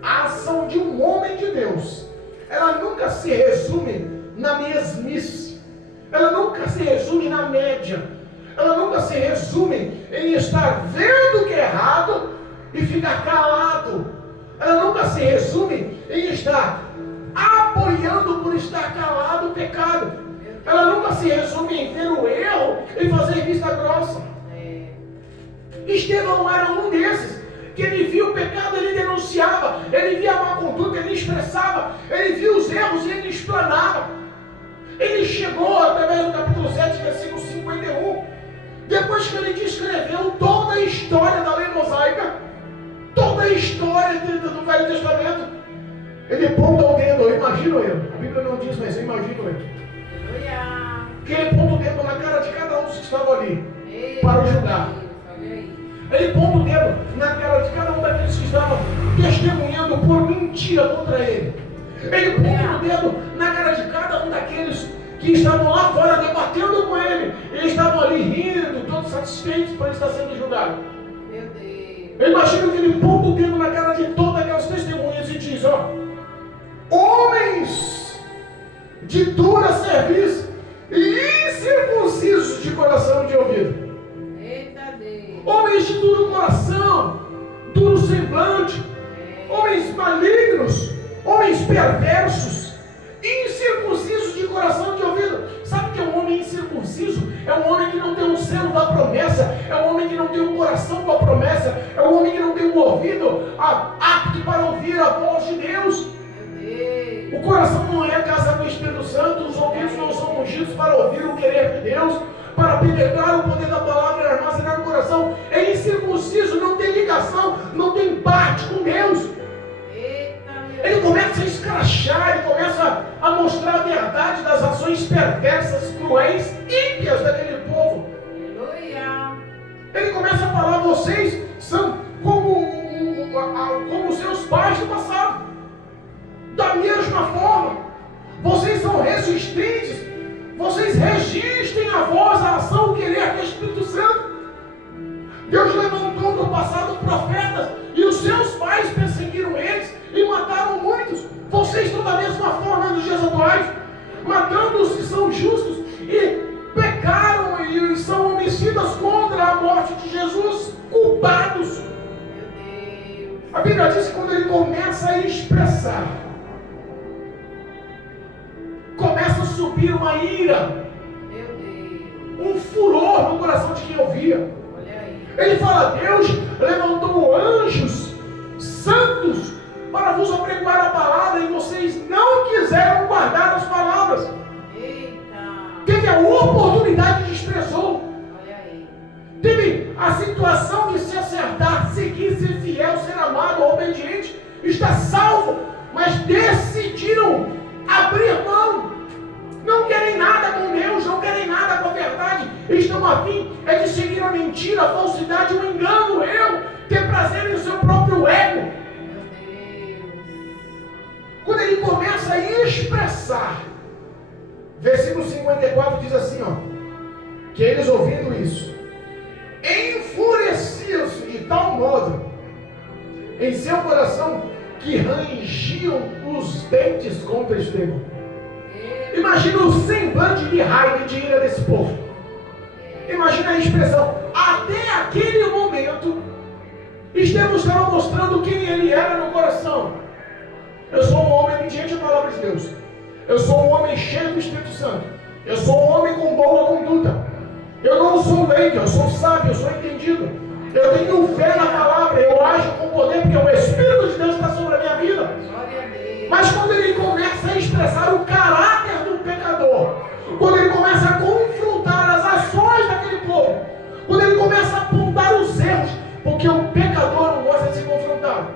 a ação de um homem de Deus, ela nunca se resume na mesmice. Ela nunca se resume na média. Ela nunca se resume em estar vendo o que é errado e ficar calado. Ela nunca se resume em estar apoiando por estar calado o pecado. Ela nunca se resume em ver o erro e fazer vista grossa. Estevão era um desses, que ele via o pecado, ele denunciava, ele via a má conduta, ele expressava, ele via os erros e ele explanava. Ele chegou, através do capítulo 7, versículo 51, depois que ele descreveu toda a história da lei mosaica, toda a história do Velho Testamento, ele ponta o dedo, eu imagino eu, a Bíblia não diz, mas eu imagino eu, Aleluia. que ele ponta o dedo na cara de cada um dos que estavam ali, Eita para o julgar. Deus, olha aí. Ele ponta o dedo na cara de cada um daqueles que estavam testemunhando por mentira contra ele. Ele ponta o dedo na cara de cada um daqueles que estavam lá fora debatendo com ele. Eles estavam ali rindo, todos satisfeitos por ele estar sendo julgado. Meu Deus. Eu imagino que ele ponta o dedo na cara de todas aquelas testemunhas e diz: ó, homens de dura serviço e incircuncisos de coração e de ouvido. Eita Deus. Homens de duro coração, duro semblante, homens malignos, homens perversos, incircuncisos de coração e de ouvido. Sabe o que é um homem incircunciso? É um homem que não tem um selo da promessa, é um homem que não tem um coração com a promessa, é um homem que não tem um ouvido apto para ouvir a voz de Deus. O coração não é a casa do Espírito Santo, os ouvidos não são ungidos para ouvir o querer de Deus, para penetrar o poder da palavra e armazenar no coração. É incircunciso, não tem ligação, não tem parte com Deus. Ele começa a escrachar, ele começa a mostrar a verdade das ações perversas, cruéis, ímpias daquele povo. Aleluia. Ele começa a falar: vocês são como seus pais do passado. Da mesma forma, vocês são resistentes, vocês resistem à voz, à ação, ao querer do Espírito Santo. Deus levantou no passado profetas e os seus pais perseguiram eles e mataram muitos. Vocês estão da mesma forma nos dias atuais, matando os que são justos e pecaram e são homicidas contra a morte de Jesus, culpados. Meu Deus. A Bíblia diz que quando ele começa a expressar, começa a subir uma ira, Meu Deus. um furor no coração de quem ouvia. Olha aí. Ele fala: Deus levantou anjos santos para vos apregoar a palavra e vocês não quiseram guardar as palavras. Eita. Teve a oportunidade de expressou. Olha aí. Teve a situação de se acertar, seguir, ser fiel, ser amado, obediente, estar salvo, mas decidiram abrir mão. Não querem nada com Deus, não querem nada com a verdade. Estão a fim de seguir a mentira, a falsidade, o engano, o erro, ter prazer no seu próprio ego. Meu Deus. Quando ele começa a expressar, versículo 54 diz assim, ó, que eles ouvindo isso, enfureciam-se de tal modo em seu coração que rangiam os dentes contra Estevão. Imagina o semblante de raiva e de ira desse povo. Imagina a expressão. Até aquele momento, Estevão estava mostrando quem ele era no coração. Eu sou um homem obediente à palavra de Deus. Eu sou um homem cheio do Espírito Santo. Eu sou um homem com boa conduta. Eu não sou leigo, eu sou sábio, eu sou entendido. Eu tenho fé na palavra, eu ajo com poder, porque o Espírito de Deus está sobre a minha vida. Glória a Deus. Mas quando ele começa a expressar o caráter do pecador, quando ele começa a confrontar as ações daquele povo, quando ele começa a apontar os erros, porque o pecador não gosta de ser confrontado.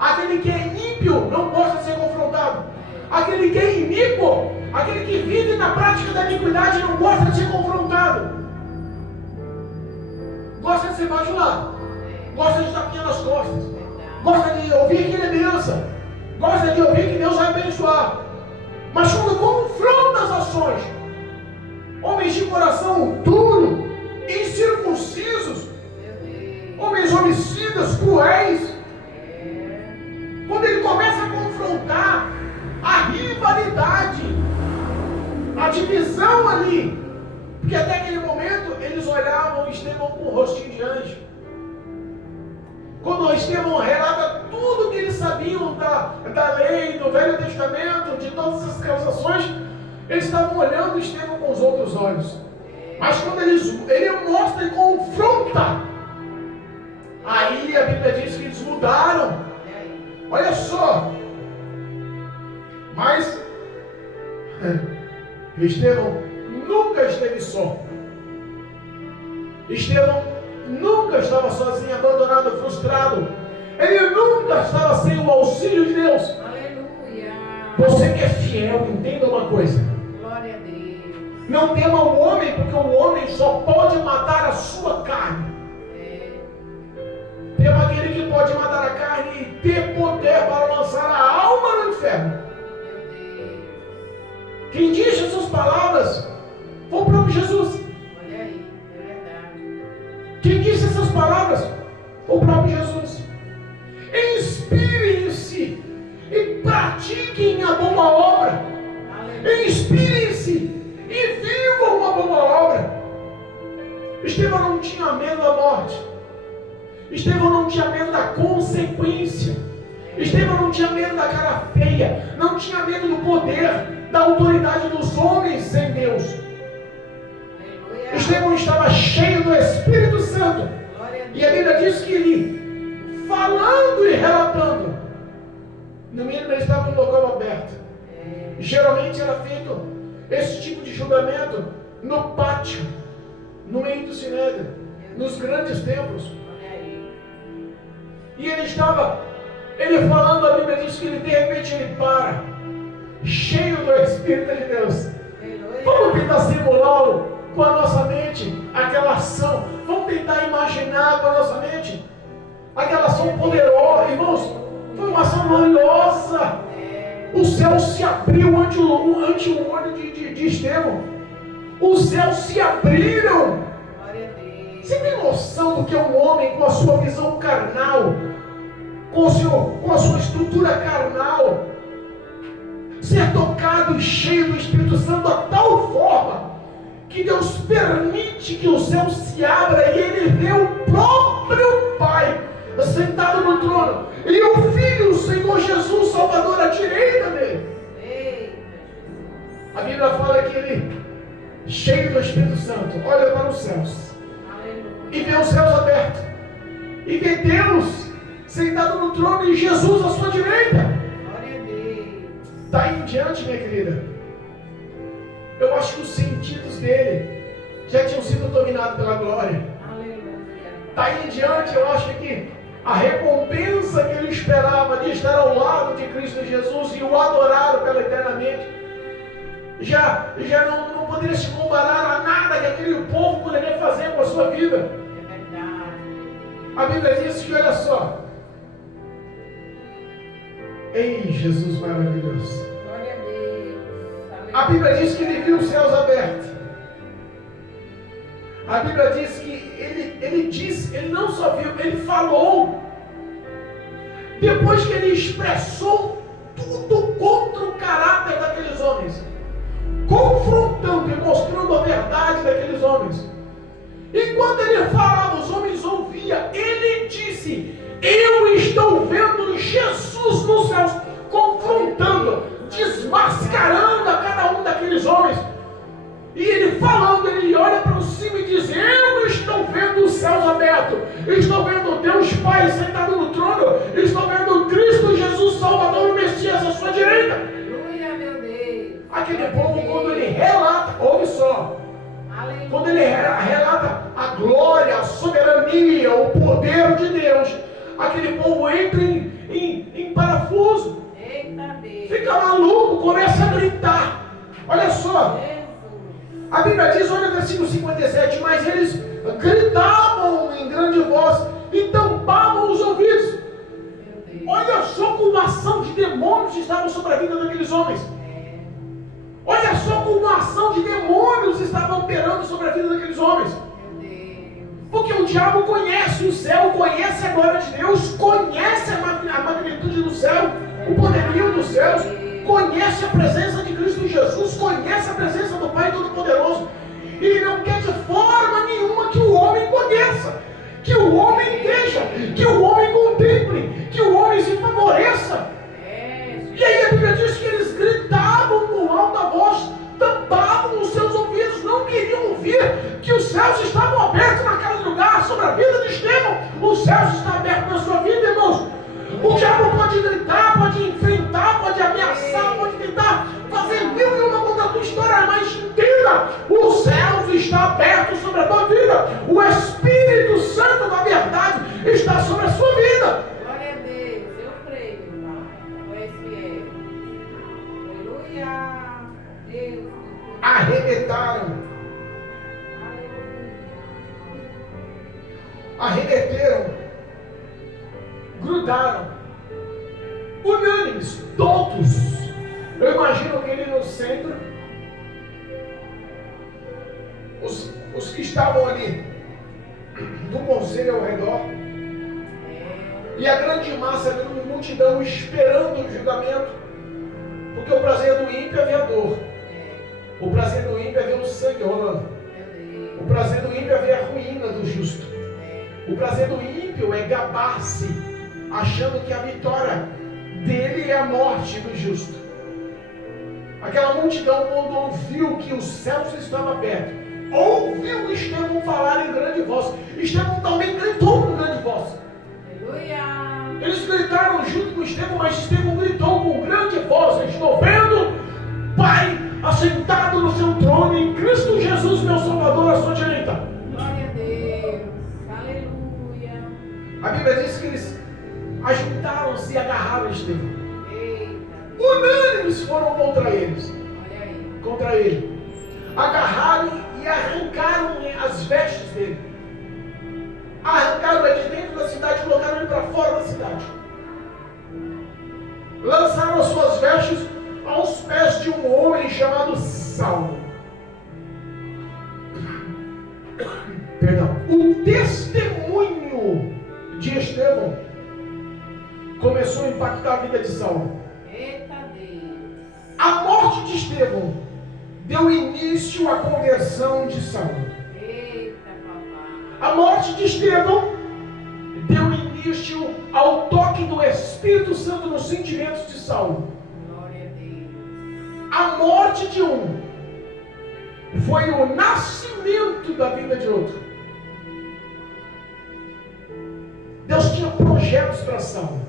Aquele que é ímpio não gosta de ser confrontado. Aquele que é iníquo, aquele que vive na prática da iniquidade não gosta de ser confrontado. Gosta de ser bajulado. Gosta de tapinha nas costas. Gosta de ouvir que ele é bênção. Gosta de ouvir que Deus vai abençoar. Mas quando confronta as ações, homens de coração duro, incircuncisos, homens homicidas, cruéis, quando ele começa a confrontar a rivalidade, a divisão ali, porque até aquele momento eles olhavam Estevão com o rostinho de anjo. Quando Estevão relata tudo que eles sabiam da lei, do Velho Testamento, de todas essas causações, eles estavam olhando Estevão com os outros olhos. Mas quando ele mostra e confronta, aí a Bíblia diz que eles mudaram. Olha só. Mas Estevão nunca esteve só. Estevão nunca estava sozinho, abandonado, frustrado. Ele nunca estava sem o auxílio de Deus. Aleluia. Você que é fiel, entenda uma coisa. Glória a Deus. Não tema o homem, porque o homem só pode matar a sua carne. Tema aquele que pode matar a carne e ter poder para lançar a alma no inferno. Quem disse essas palavras foi o próprio Jesus. Olha aí, é verdade. Quem disse essas palavras foi o próprio Jesus. Inspirem-se e pratiquem a boa obra. Aleluia. Inspirem-se e vivam uma boa obra. Estevão não tinha medo da morte. Estevão não tinha medo da consequência. Estevão não tinha medo da cara feia. Não tinha medo do poder, da autoridade dos homens sem Deus. Aleluia. Estevão estava cheio do Espírito Santo. Glória a Deus. E a Bíblia diz que ele, falando e relatando, no mínimo ele estava em um local aberto. Geralmente era feito esse tipo de julgamento no pátio, no meio do sinédrio, nos grandes templos. Olha aí. E ele falando, a Bíblia diz que ele, de repente ele para, cheio do Espírito de Deus. Aleluia. Vamos tentar simular com a nossa mente aquela ação. Vamos tentar imaginar com a nossa mente aquela ação poderosa. Irmãos, foi uma ação gloriosa. O céu se abriu ante o olho de Estevão. Os céus se abriram. Glória a Deus. Você tem noção do que é um homem com a sua visão carnal, com a sua estrutura carnal, ser tocado e cheio do Espírito Santo a tal forma que Deus permite que o céu se abra e ele vê o próprio Pai sentado no trono, e o Filho, o Senhor Jesus, Salvador, à direita dele. A Bíblia fala que ele, cheio do Espírito Santo, olha para os céus e vê os céus abertos, e vê Deus sentado no trono e Jesus à sua direita. Daí em diante, minha querida, eu acho que os sentidos dele já tinham sido dominados pela glória. Daí em diante, eu acho que a recompensa que ele esperava de estar ao lado de Cristo Jesus e o adorar pela eternamente, já não poderia se comparar a nada que aquele povo poderia fazer com a sua vida. A Bíblia diz que, olha só, ei, Jesus maravilhoso. A Bíblia diz que ele viu os céus abertos. A Bíblia diz que ele não só viu, ele falou. Depois que ele expressou tudo contra o caráter daqueles homens, confrontando e mostrando a verdade daqueles homens. E quando ele falava, os homens ouviam. Ele disse: eu estou vendo Jesus nos céus, confrontando, desmascarando a cada um daqueles homens. E ele falando, ele olha para cima e diz: eu estou vendo os céus abertos, estou vendo Deus Pai sentado no trono, estou vendo Cristo Jesus, Salvador, o Messias à sua direita. Aleluia, meu Deus. Aquele povo, quando ele relata, ouve só, quando ele relata a glória, a soberania, o poder de Deus, aquele povo entra em parafuso. Eita Deus. Fica maluco, começa a gritar. Olha só, a Bíblia diz, olha o versículo 57, mas eles gritavam em grande voz e tampavam os ouvidos. Olha só como a ação de demônios estava sobre a vida daqueles homens. Olha só como a ação de demônios estava operando sobre a vida daqueles homens. Porque o diabo conhece o céu, conhece a glória de Deus, conhece a magnitude do céu, o poderio dos céus, conhece a presença de Cristo Jesus, conhece a presença do Pai Todo-Poderoso. E ele não quer de forma nenhuma que o homem conheça, que o homem veja, que o homem contemple, que o homem se favoreça. E aí a Bíblia diz que eles gritavam com alta voz, tampavam os seus ouvidos, não queriam ouvir que os céus estavam abertos naquele lugar sobre a vida de Estevão. Os céus estão abertos na sua vida, irmãos. O diabo pode gritar, pode enfrentar, pode ameaçar, pode tentar fazer mil e uma contra a tua história, mas entenda, os céus estão abertos sobre a tua vida. O Espírito Santo da verdade está sobre a sua vida. Glória a Deus, eu creio, Pai. Tu és fiel. Aleluia. Deus. Arrebentaram, arremeteram, grudaram, unânimes, todos. Eu imagino que ele no centro, os que estavam ali do conselho ao redor, e a grande massa da multidão esperando o julgamento, porque o prazer do ímpio é ver a dor, o prazer do ímpio é ver o sangue rolando, o prazer do ímpio é ver a ruína do justo, o prazer do ímpio é gabar-se, achando que a vitória dele é a morte do justo. Aquela multidão, quando ouviu que os céus estavam abertos, ouviu Estevão falar em grande voz. Estevão também gritou com grande voz. Aleluia. Eles gritaram junto com Estevão, mas Estevão gritou com grande voz: estou vendo Pai assentado no seu trono, em Cristo Jesus, meu Salvador, à sua direita. Glória a Deus. Aleluia. A Bíblia diz que eles ajuntaram-se e agarraram Estevão. Eita. Unânimes foram contra eles, Olha aí. contra ele. Agarraram e arrancaram as vestes dele. Arrancaram ele de dentro da cidade e colocaram ele para fora da cidade. Lançaram as suas vestes aos pés de um homem chamado Saulo. Perdão. O testemunho de Estevão começou a impactar a vida de Saulo. Eita Deus. A morte de Estevão deu início à conversão de Saulo. Eita papai. A morte de Estevão deu início resistiu ao toque do Espírito Santo nos sentimentos de Saulo. Glória a Deus. A morte de um foi o nascimento da vida de outro. Deus tinha projetos para Saulo.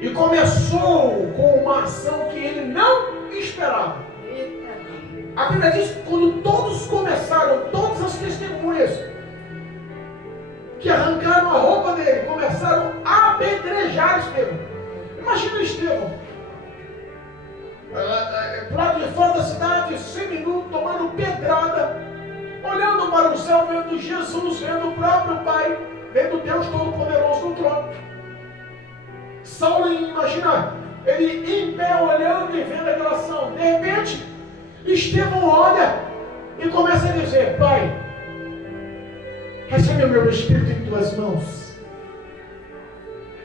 E começou com uma ação que ele não esperava. Eita Deus. A Bíblia diz que quando todos começaram, todas as testemunhas que arrancaram a roupa dele, começaram a apedrejar Estevão. Imagina Estevão, pro lado de fora da cidade, seminu, tomando pedrada, olhando para o céu, vendo Jesus, vendo o próprio Pai, vendo Deus Todo-Poderoso no trono. Saulo, imagina, ele em pé olhando e vendo aquela ação. De repente, Estevão olha e começa a dizer: Pai, recebe o meu espírito em tuas mãos.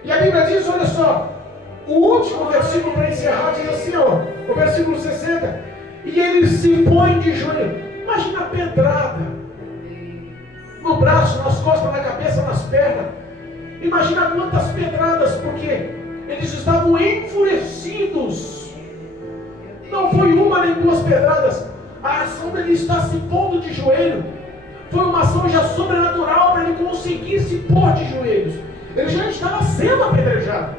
E a Bíblia diz, olha só, o último versículo para encerrar diz assim, ó, o versículo 60, e ele se põe de joelho. Imagina a pedrada no braço, nas costas, na cabeça, nas pernas. Imagina quantas pedradas, porque eles estavam enfurecidos. Não foi uma nem duas pedradas. A ação dele estar se pondo de joelho foi uma ação já sobrenatural para ele conseguir se pôr de joelhos. Ele já estava sendo apedrejado.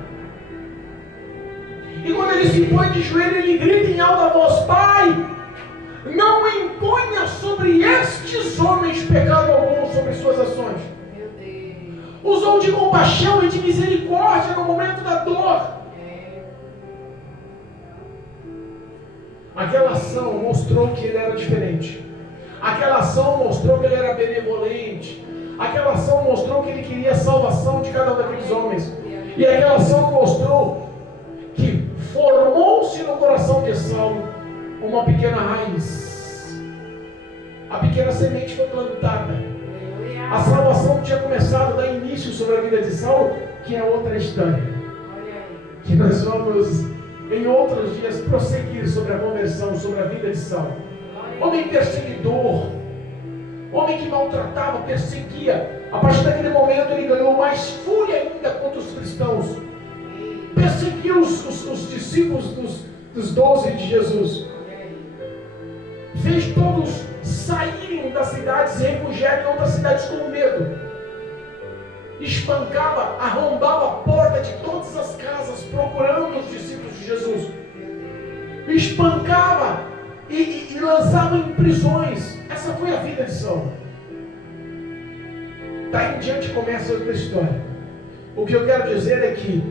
E quando ele se põe de joelho, ele grita em alta voz: Pai, não imponha sobre estes homens pecado algum sobre suas ações. Meu Deus. Usou de compaixão e de misericórdia no momento da dor. Aquela ação mostrou que ele era diferente. Aquela ação mostrou que ele era benevolente. Aquela ação mostrou que ele queria a salvação de cada um daqueles homens. E aquela ação mostrou que formou-se no coração de Saulo uma pequena raiz. A pequena semente foi plantada. A salvação tinha começado a dar início sobre a vida de Saulo, que é outra história. Que nós vamos, em outros dias, prosseguir sobre a conversão, sobre a vida de Saulo. Homem perseguidor, homem que maltratava, perseguia. A partir daquele momento ele ganhou mais fúria ainda contra os cristãos. Perseguiu os discípulos dos 12 de Jesus. Fez todos saírem das cidades e refugiarem em outras cidades com medo. Espancava, arrombava a porta de todas as casas procurando os discípulos de Jesus. Espancava e lançava em prisões. Essa foi a vida de Saulo. Daí em diante começa outra história. O que eu quero dizer é que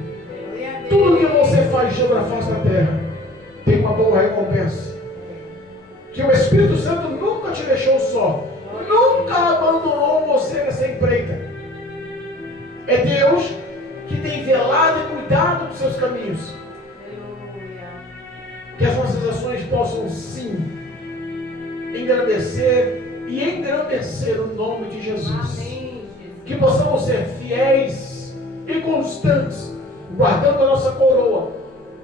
tudo que você faz sobre a face da terra tem uma boa recompensa. Que o Espírito Santo nunca te deixou só, nunca abandonou você nessa empreita. É Deus que tem velado e cuidado dos seus caminhos. Que as nossas ações possam sim engrandecer e engrandecer o nome de Jesus. Amém. Que possamos ser fiéis e constantes, guardando a nossa coroa,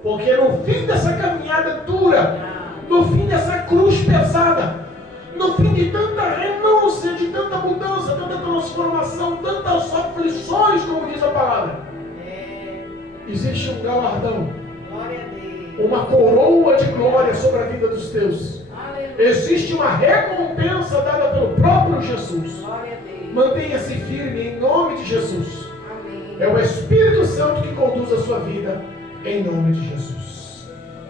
porque no fim dessa caminhada dura, no fim dessa cruz pesada, no fim de tanta renúncia, de tanta mudança, tanta transformação, tantas aflições, como diz a palavra, existe um galardão, uma coroa de glória sobre a vida dos teus. Existe uma recompensa dada pelo próprio Jesus. Mantenha-se firme em nome de Jesus. É o Espírito Santo que conduz a sua vida em nome de Jesus.